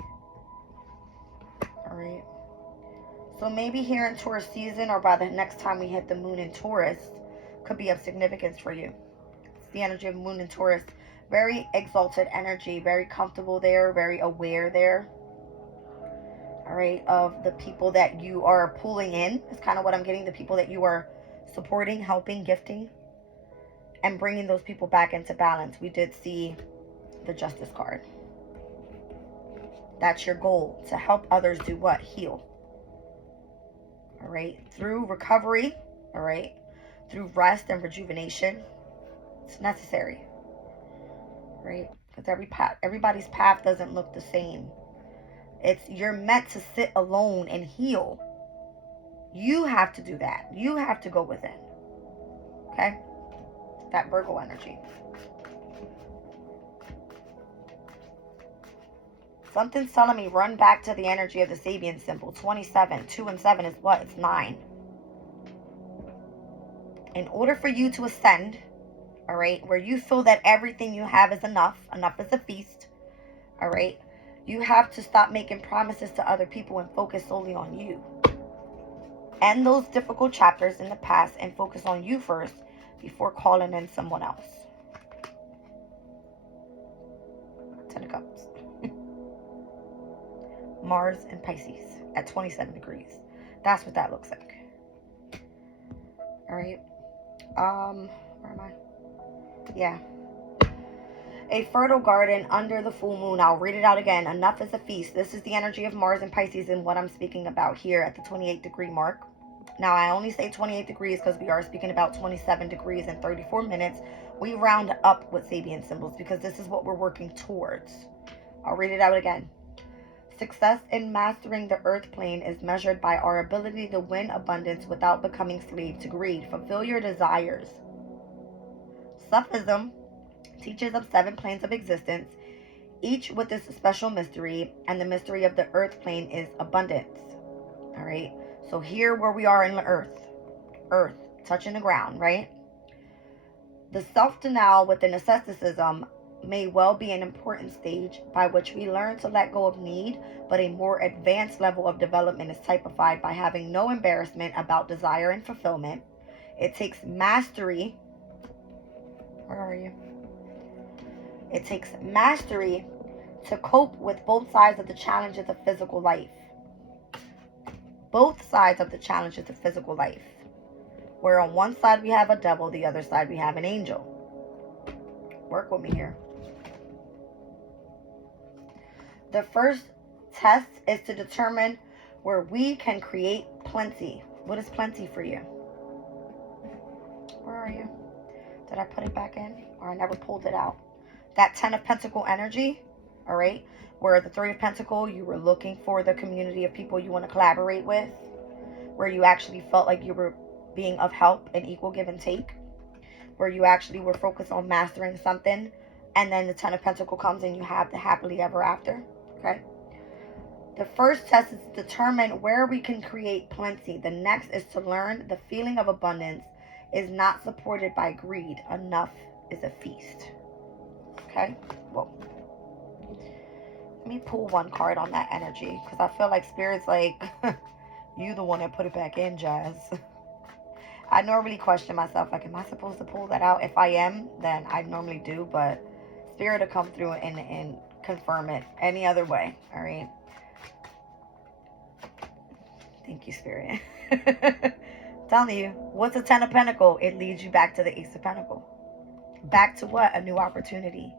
All right. So maybe here in Taurus season or by the next time we hit the moon in Taurus could be of significance for you. It's the energy of moon in Taurus. Very exalted energy, very comfortable there, very aware there. All right, of the people that you are pulling in. It's kind of what I'm getting, the people that you are supporting, helping, gifting, and bringing those people back into balance. We did see the Justice card. That's your goal, to help others do what? Heal. All right, through recovery, all right, through rest and rejuvenation. It's necessary, right? Because everybody's path doesn't look the same. You're meant to sit alone and heal. You have to do that. You have to go within. Okay? That Virgo energy. Something's telling me run back to the energy of the Sabian symbol. 27. 2 and 7 is what? It's 9. In order for you to ascend, all right, where you feel that everything you have is enough is a feast, all right, you have to stop making promises to other people and focus solely on you. End those difficult chapters in the past and focus on you first before calling in someone else. 10 of Cups. Mars and Pisces at 27 degrees. That's what that looks like. All right. Where am I? Yeah. A fertile garden under the full moon. I'll read it out again. Enough is a feast. This is the energy of Mars and Pisces and what I'm speaking about here at the 28-degree mark. Now, I only say 28 degrees because we are speaking about 27 degrees in 34 minutes. We round up with Sabian symbols because this is what we're working towards. I'll read it out again. Success in mastering the earth plane is measured by our ability to win abundance without becoming slave to greed. Fulfill your desires. Sufism teaches of 7 planes of existence, each with its special mystery, and the mystery of the earth plane is abundance. All right, so here where we are in the earth touching the ground, right? The self-denial within asceticism may well be an important stage by which we learn to let go of need, but a more advanced level of development is typified by having no embarrassment about desire and fulfillment. It takes mastery. Where are you? It takes mastery to cope with both sides of the challenges of physical life. Both sides of the challenges of physical life. Where on one side we have a devil, the other side we have an angel. Work with me here. The first test is to determine where we can create plenty. What is plenty for you? Where are you? Did I put it back in? Or I never pulled it out? That 10 of Pentacle energy, all right, where the 3 of Pentacle, you were looking for the community of people you want to collaborate with, where you actually felt like you were being of help and equal give and take, where you actually were focused on mastering something, and then the 10 of Pentacle comes and you have the happily ever after, okay? The first test is to determine where we can create plenty. The next is to learn the feeling of abundance is not supported by greed. Enough is a feast. Okay, well, let me pull one card on that energy because I feel like Spirit's like, you the one that put it back in, Jazz. I normally question myself, like, am I supposed to pull that out? If I am, then I normally do, but Spirit will come through and confirm it any other way, all right? Thank you, Spirit. Telling you, what's a 10 of Pentacles? It leads you back to the Ace of Pentacles. Back to what? A new opportunity.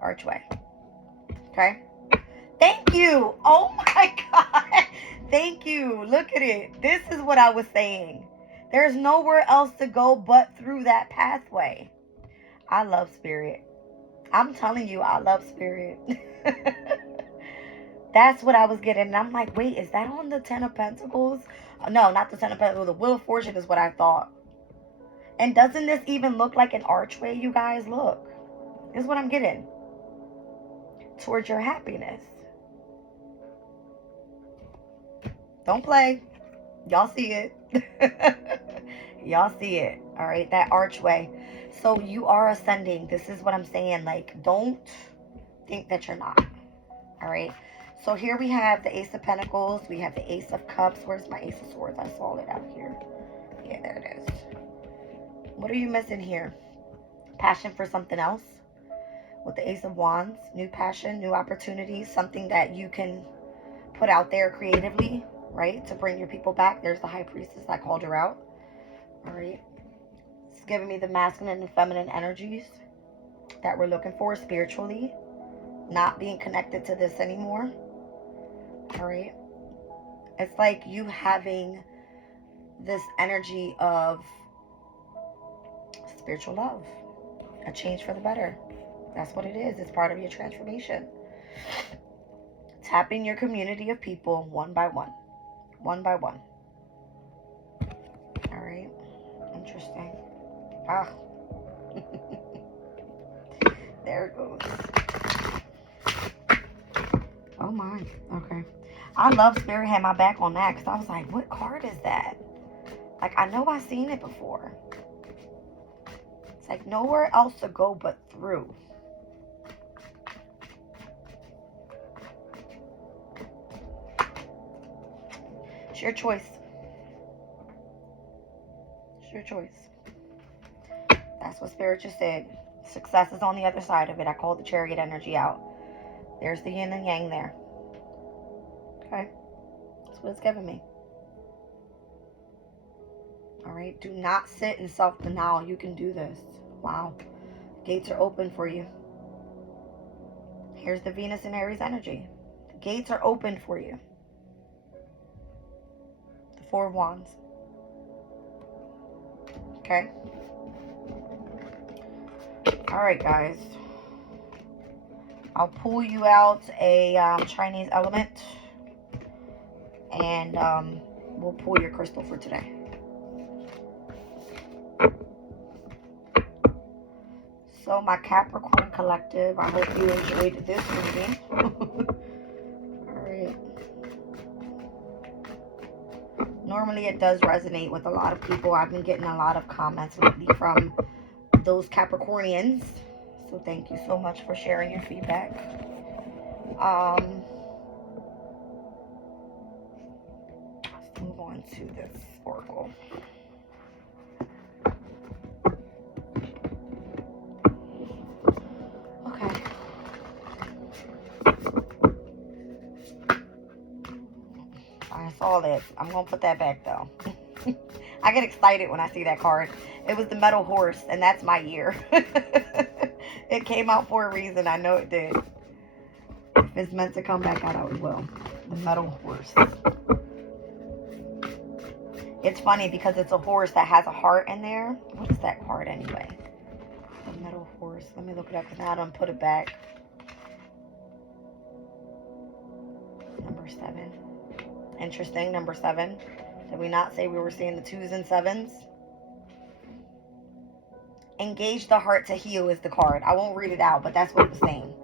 Archway. Okay? Thank you. Oh my God. Thank you. Look at it. This is what I was saying. There's nowhere else to go but through that pathway. I love Spirit. I'm telling you, I love Spirit. That's what I was getting. And I'm like, wait, is that on the 10 of Pentacles? No, not the 10 of Pentacles. The Wheel of Fortune is what I thought. And doesn't this even look like an archway, you guys? Look. This is what I'm getting. Towards your happiness. Don't play. Y'all see it. Y'all see it. All right, that archway. So you are ascending. This is what I'm saying. Like, don't think that you're not. All right. So here we have the Ace of Pentacles. We have the Ace of Cups. Where's my Ace of Swords? I saw it out here. Yeah, there it is. What are you missing here? Passion for something else. With the Ace of Wands. New passion, new opportunities. Something that you can put out there creatively, right? To bring your people back. There's the High Priestess. I called her out. All right. It's giving me the masculine and feminine energies that we're looking for spiritually. Not being connected to this anymore. All right. It's like you having this energy of spiritual love. A change for the better. That's what it is. It's part of your transformation. Tapping your community of people one by one. One by one. All right. Interesting. Ah. There it goes. Oh my. Okay. I love Spirit had my back on that because I was like, what card is that? Like, I know I've seen it before. It's like nowhere else to go but through. It's your choice. It's your choice. That's what Spirit just said. Success is on the other side of it. I called the Chariot energy out. There's the yin and yang there. Okay. That's what it's giving me. All right. Do not sit in self-denial. You can do this. Wow. Gates are open for you. Here's the Venus and Aries energy. The gates are open for you. The Four of Wands. Okay. All right, guys. I'll pull you out a Chinese element, and we'll pull your crystal for today. So my Capricorn collective, I hope you enjoyed this reading. Alright. Normally it does resonate with a lot of people. I've been getting a lot of comments lately from those Capricornians. So thank you so much for sharing your feedback. Let's move on to this oracle. I saw this. I'm going to put that back, though. I get excited when I see that card. It was the metal horse, and that's my year. It came out for a reason. I know it did. If it's meant to come back out, it will. The metal horse. It's funny because it's a horse that has a heart in there. What is that card anyway? The metal horse. Let me look it up because now I don't put it back. Number 7. Interesting. Number 7. Did we not say we were seeing the 2s and 7s? Engage the heart to heal is the card. I won't read it out, but that's what it was saying.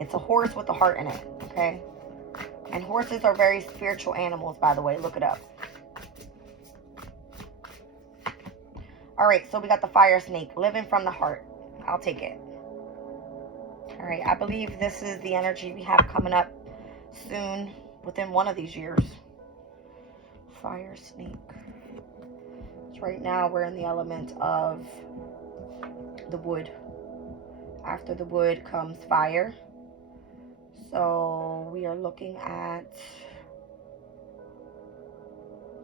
It's a horse with a heart in it. Okay? And horses are very spiritual animals, by the way. Look it up. Alright, so we got the fire snake. Living from the heart. I'll take it. Alright, I believe this is the energy we have coming up soon within one of these years. Fire snake. So right now we're in the element of the wood. After the wood comes fire. So we are looking at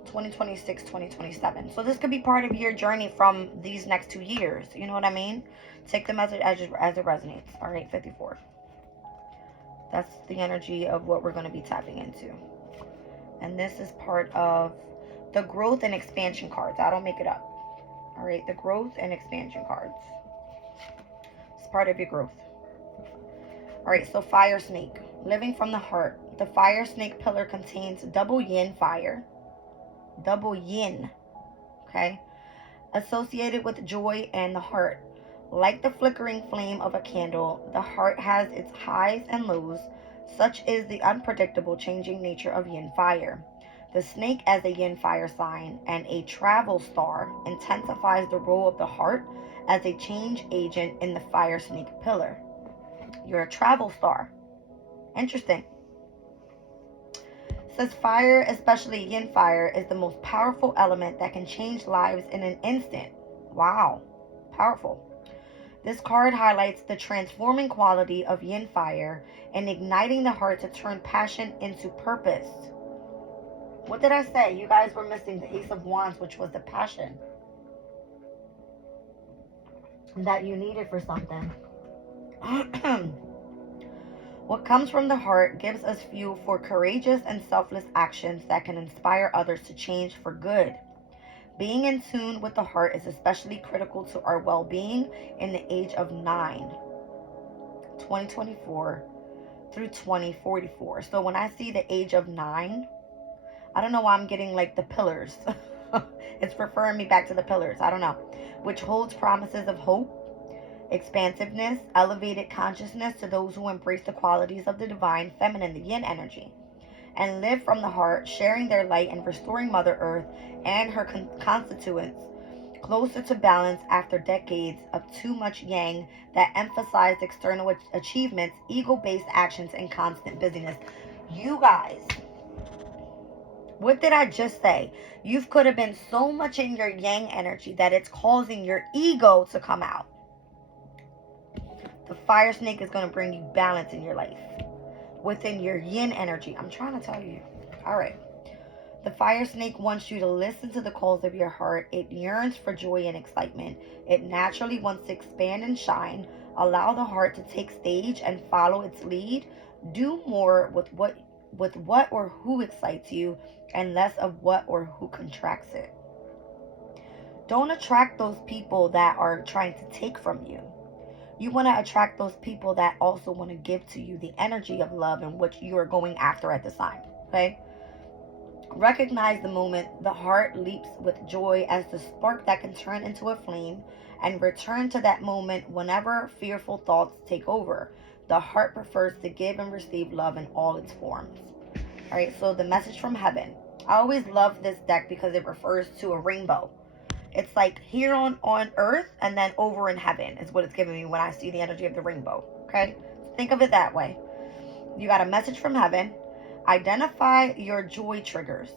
2026, 2027. So this could be part of your journey from these next 2 years. You know what I mean? Take them as it resonates. All right, 54. That's the energy of what we're going to be tapping into. And this is part of the growth and expansion cards. I don't make it up. All right, the growth and expansion cards. It's part of your growth. All right, so fire snake. Living from the heart. The fire snake pillar contains double yin fire. Double yin. Okay? Associated with joy and the heart. Like the flickering flame of a candle, the heart has its highs and lows. Such is the unpredictable changing nature of yin fire. The snake as a yin fire sign and a travel star intensifies the role of the heart as a change agent in the fire snake pillar. You're a travel star. Interesting. It says fire, especially yin fire, is the most powerful element that can change lives in an instant. Wow. Powerful. This card highlights the transforming quality of yin fire and igniting the heart to turn passion into purpose. What did I say? You guys were missing the Ace of Wands, which was the passion that you needed for something. What comes from the heart gives us fuel for courageous and selfless actions that can inspire others to change for good. Being in tune with the heart is especially critical to our well-being in the age of 9, 2024 through 2044. So when I see the age of 9, I don't know why I'm getting like the pillars. It's referring me back to the pillars. I don't know. Which holds promises of hope, expansiveness, elevated consciousness to those who embrace the qualities of the divine feminine, the yin energy, and live from the heart, sharing their light and restoring Mother Earth and her constituents closer to balance after decades of too much yang that emphasized external achievements, ego-based actions, and constant busyness. You guys, what did I just say? You could have been so much in your yang energy that it's causing your ego to come out. The fire snake is going to bring you balance in your life within your yin energy. I'm trying to tell you. All right. The fire snake wants you to listen to the calls of your heart. It yearns for joy and excitement. It naturally wants to expand and shine. Allow the heart to take stage and follow its lead. Do more with what or who excites you and less of what or who contracts it. Don't attract those people that are trying to take from you. You want to attract those people that also want to give to you the energy of love and what you are going after at this time. Okay? Recognize the moment the heart leaps with joy as the spark that can turn into a flame, and return to that moment whenever fearful thoughts take over. The heart prefers to give and receive love in all its forms. All right, so the message from heaven. I always love this deck because it refers to a rainbow. It's like here on earth and then over in heaven is what it's giving me when I see the energy of the rainbow. Okay, think of it that way. You got a message from heaven. Identify your joy triggers.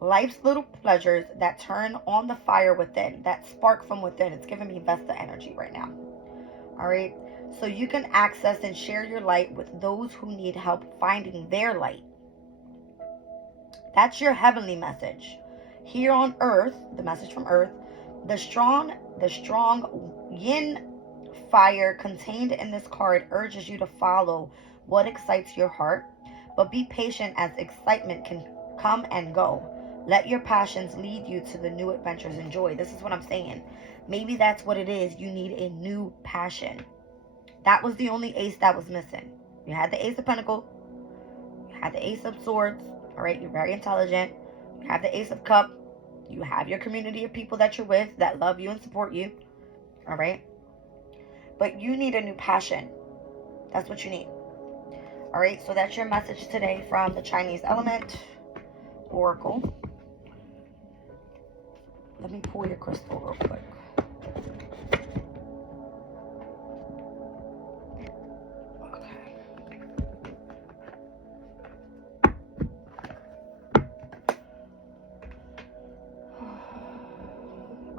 Life's little pleasures that turn on the fire within, that spark from within. It's giving me Vesta energy right now. All right. So you can access and share your light with those who need help finding their light. That's your heavenly message. Here on earth, the message from earth, the strong yin fire contained in this card urges you to follow what excites your heart, but be patient as excitement can come and go. Let your passions lead you to the new adventures and joy. This is what I'm saying. Maybe that's what it is. You need a new passion. That was the only ace that was missing. You had the Ace of Pentacles. You had the Ace of Swords. All right, you're very intelligent. You have the Ace of Cups. You have your community of people that you're with that love you and support you. All right. But you need a new passion. That's what you need. All right, so that's your message today from the Chinese Element Oracle. Let me pull your crystal real quick. Okay.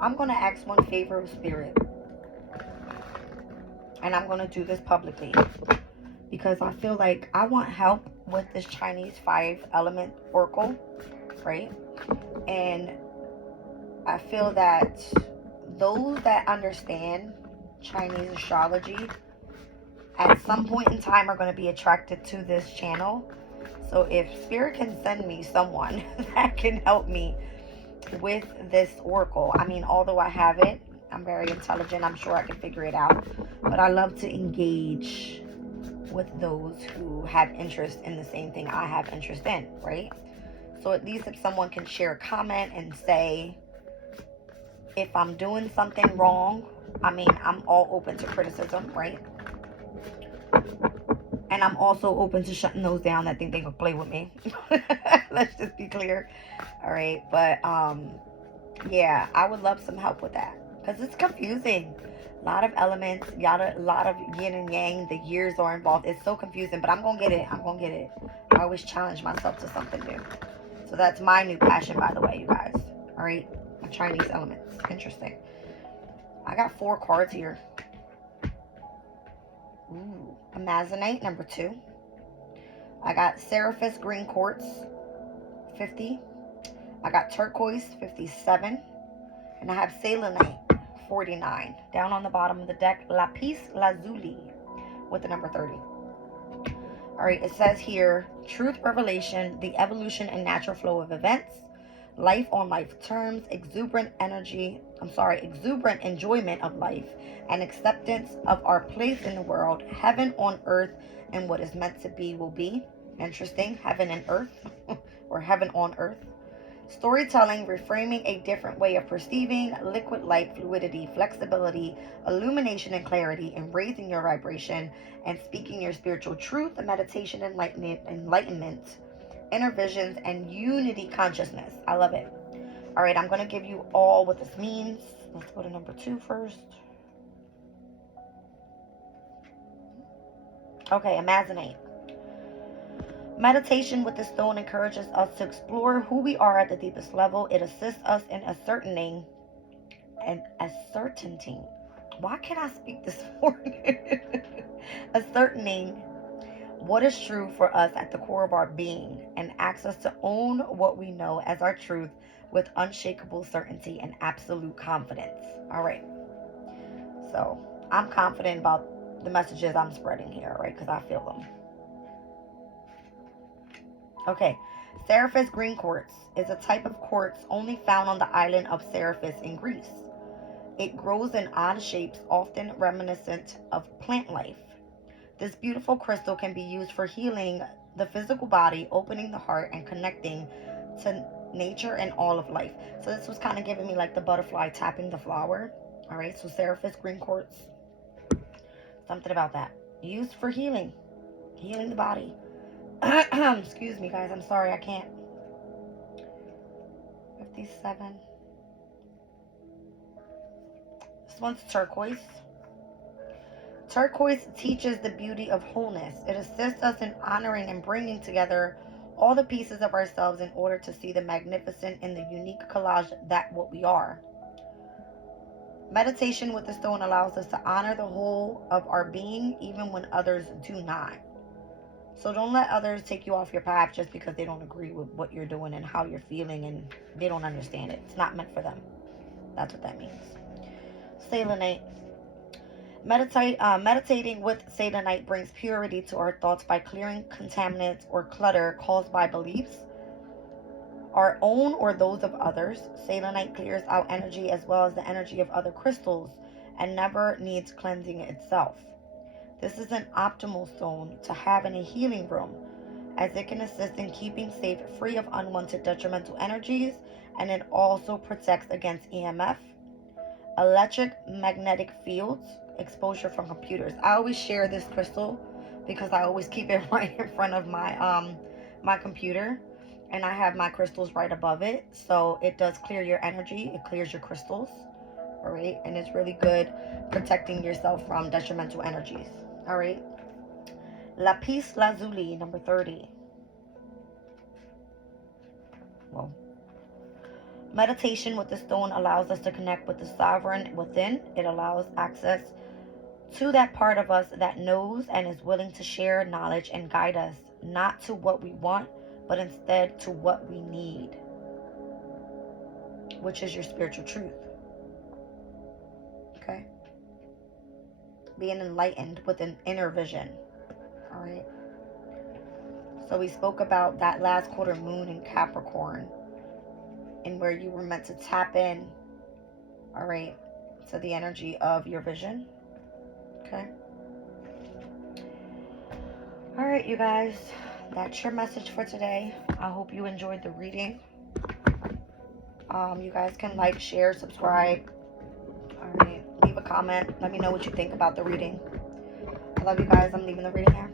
I'm going to ask one favor of Spirit. And I'm going to do this publicly. Because I feel like I want help with this Chinese 5 element oracle, right? And I feel that those that understand Chinese astrology at some point in time are going to be attracted to this channel. So if Spirit can send me someone that can help me with this oracle, I mean, although I have it, I'm very intelligent, I'm sure I can figure it out. But I love to engage with those who have interest in the same thing I have interest in, right? So at least if someone can share a comment and say if I'm doing something wrong, I mean, I'm all open to criticism, right? And I'm also open to shutting those down that think they can play with me. Let's just be clear. All right, but yeah, I would love some help with that because it's confusing. A lot of elements, a lot of yin and yang. The years are involved. It's so confusing, but I'm going to get it. I'm going to get it. I always challenge myself to something new. So that's my new passion, by the way, you guys. All right? My Chinese elements. Interesting. I got 4 cards here. Ooh. Amazonite, number 2. I got Seraphis Green Quartz, 50. I got Turquoise, 57. And I have Selenite, 49. Down on the bottom of the deck, Lapis Lazuli with the number 30. All right, it says here, truth revelation, the evolution and natural flow of events, life on life terms, exuberant enjoyment of life, and acceptance of our place in the world, heaven on earth, and what is meant to be will be. Interesting, heaven and earth, or heaven on earth. Storytelling, reframing a different way of perceiving, liquid light, fluidity, flexibility, illumination and clarity, and raising your vibration and speaking your spiritual truth, meditation, enlightenment, inner visions, and unity consciousness. I love it. All right, I'm going to give you all what this means. Let's go to number 2 first. Okay, Amazonite. Meditation with the stone encourages us to explore who we are at the deepest level. It assists us in ascertaining. Why can't I speak this morning? Ascertaining what is true for us at the core of our being, and asks us to own what we know as our truth with unshakable certainty and absolute confidence. All right. So I'm confident about the messages I'm spreading here, right? Because I feel them. Okay. Seraphis green quartz is a type of quartz only found on the island of Seraphis in Greece. It grows in odd shapes, often reminiscent of plant life. This beautiful crystal can be used for healing the physical body, opening the heart, and connecting to nature and all of life. So this was kind of giving me like the butterfly tapping the flower. All right, so Seraphis green quartz, something about that. Used for healing the body. Excuse me, guys. I'm sorry, I can't. 57. This one's turquoise. Turquoise teaches the beauty of wholeness. It assists us in honoring and bringing together all the pieces of ourselves in order to see the magnificent in the unique collage that what we are. Meditation with the stone allows us to honor the whole of our being even when others do not. So don't let others take you off your path just because they don't agree with what you're doing and how you're feeling and they don't understand it. It's not meant for them. That's what that means. Selenite. Meditating with selenite brings purity to our thoughts by clearing contaminants or clutter caused by beliefs, our own or those of others. Selenite clears out energy as well as the energy of other crystals and never needs cleansing itself. This is an optimal stone to have in a healing room, as it can assist in keeping safe, free of unwanted detrimental energies, and it also protects against EMF, electromagnetic fields, exposure from computers. I always share this crystal because I always keep it right in front of my computer, and I have my crystals right above it, so it does clear your energy. It clears your crystals, all right, and it's really good protecting yourself from detrimental energies. All right. Lapis lazuli, number 30. Well, meditation with the stone allows us to connect with the sovereign within. It allows access to that part of us that knows and is willing to share knowledge and guide us, not to what we want, but instead to what we need, which is your spiritual truth. Okay? Being enlightened with an inner vision. All right? So we spoke about that last quarter moon in Capricorn and where you were meant to tap in, all right, to the energy of your vision. Okay? All right, you guys, that's your message for today. I hope you enjoyed the reading. You guys can like, share, subscribe. All right, leave a comment. Let me know what you think about the reading. I love you guys. I'm leaving the reading here.